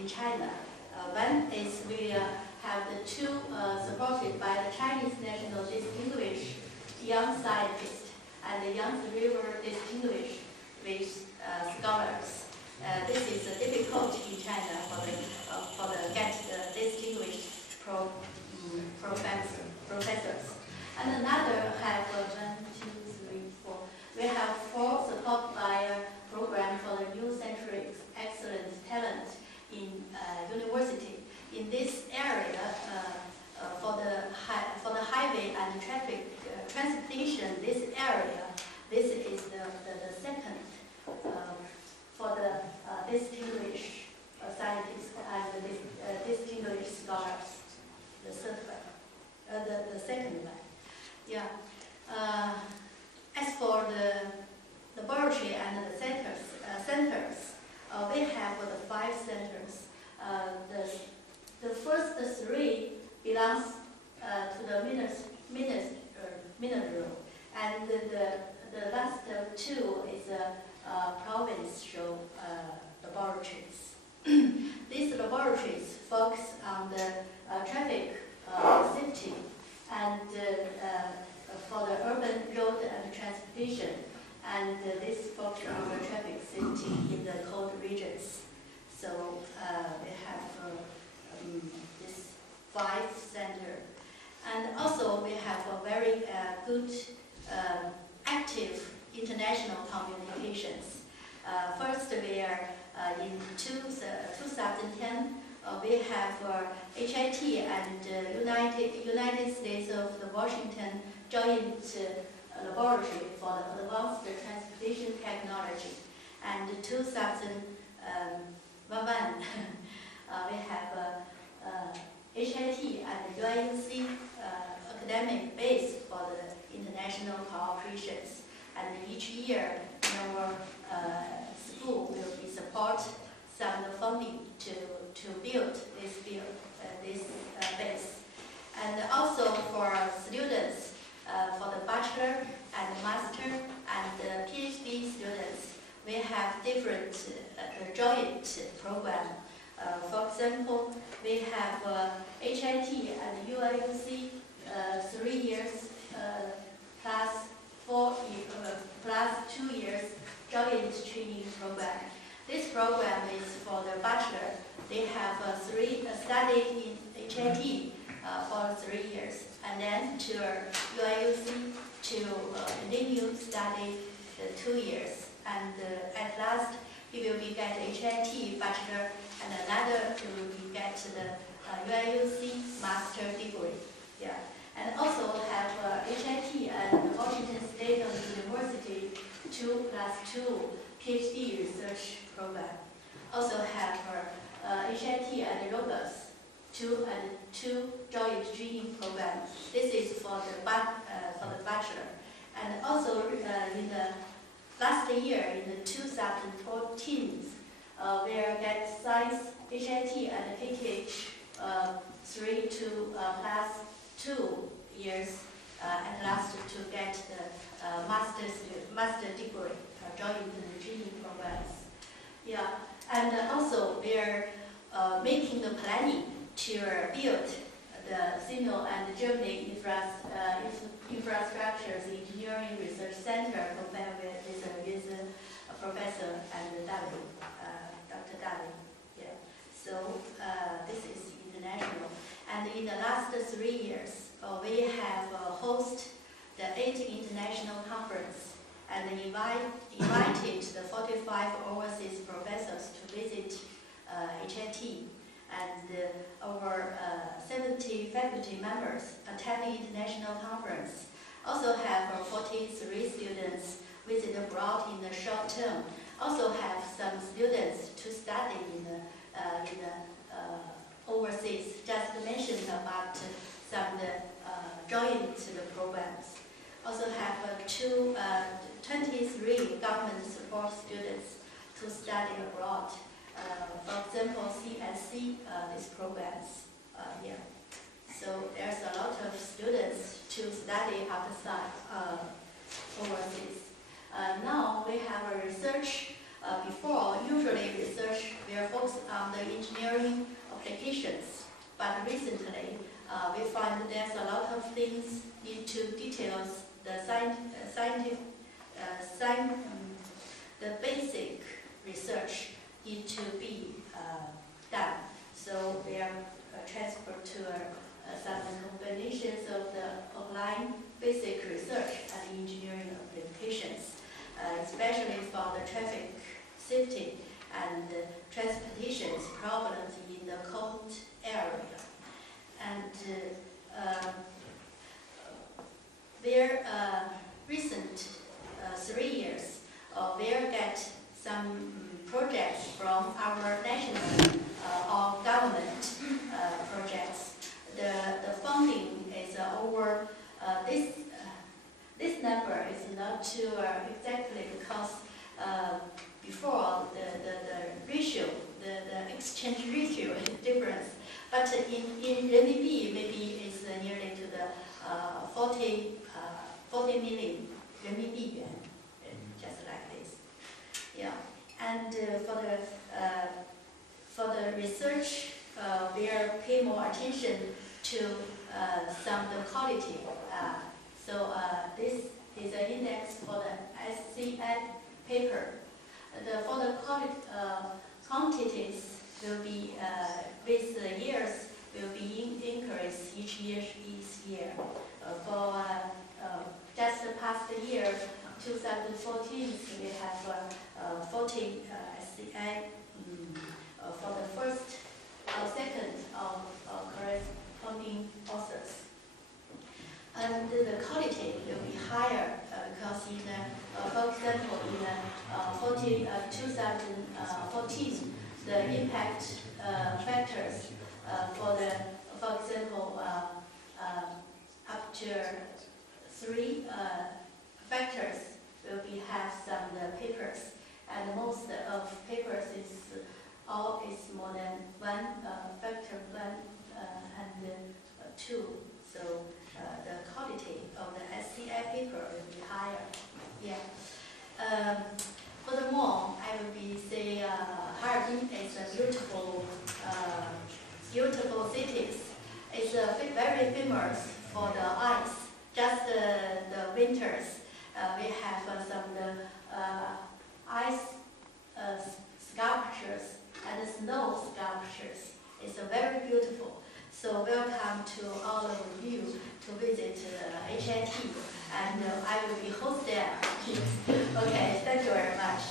in China. One is we have the two supported by the Chinese National Distinguished Young Scientist and the Yangtze River Distinguished with Scholars. This is difficult in China for the get the distinguished professors. And another have 1, 2, 3, 4. We have 4 supported by a program for the New Century Excellent Talent in university. In this area, for the highway and traffic transportation, this area, this is the second for the distinguished scientists and the distinguished scholars. The third one, the second one. Yeah. As for the laboratory and the centers, we have the 5 centers. The first 3 belongs to the ministry, and the last 2 is provincial laboratories. These laboratories focus on the traffic safety and for the urban road and transportation, and this focus on the traffic safety in the cold regions. So we have this 5 center, and also we have a very good active international communications. First, we are in 2010. We have HIT and United States of the Washington Joint Laboratory for the Advanced Transportation Technology. And 2011, we have HIT and UIUC academic base for the international cooperations. And each year, our school will be support some funding to build this base. And also for students, for the bachelor and master and PhD students, we have different joint program. For example, we have HIT and UIUC 3 years plus 2 years joint training program. This program is for the bachelor. They have studied in HIT for 3 years, and then to UIUC to continue study 2 years, and at last he will be get HIT bachelor, and another he will be get the UIUC master degree. Yeah, and also have HIT and Washington State University 2+2 PhD research program. Also have HIT and Logos 2 and 2 joint training program. This is for the bachelor. And also in the last year, in the 2014, we get science HIT and KTH 3 to +2 years at last to get the master degree joint training programs. Yeah, and also we are making the planning to build the signal and Germany infrastructures engineering research center compared with Professor and Dr. Darling. Yeah. So this is international. And in the last 3 years, we have hosted the 8th International Conference and invited the 45 overseas professors to visit HIT, and over 70 faculty members attend the international conference. Also have 43 students visit abroad in the short term. Also have some students to study in the overseas. Just mentioned about some joint programs. Also have 23 government support students to study abroad. For example, CSC, these programs here. So there's a lot of students to study outside overseas. Now we have a research. Before, usually research we are focused on on the engineering applications. But recently, we find there's a lot of things into details, the the basic research need to be done. So we are transferred to some combinations of the online basic research and engineering applications, especially for the traffic safety and transportation problems in the cold area. And their recent 3 years, we'll get some projects from our national or government projects. The funding is over this number is not too exactly because before the ratio, the exchange ratio is different. But in renminbi, maybe it's nearly to the 40 million renminbi yuan, just like this. Yeah, and for the research, we'll pay more attention to some of the quality. So this is an index for the SCI paper. For the quantities will be with the years will be increased each year. For just the past year, 2014, we have 40 SCI for the first or second corresponding authors. And the quality will be higher because in for example, in 2014, the impact factors for example, up to 3 factors will be have some papers, and most of papers is more than 1 factor, 1 and 2. So the quality of the SCI paper will be higher. Yeah. Furthermore, I will be say Harbin is a beautiful cities. It's very famous for the ice. Just the winters, we have some ice sculptures and snow sculptures. It's very beautiful. So welcome to all of you to visit HIT, and I will be host there. Okay, thank you very much.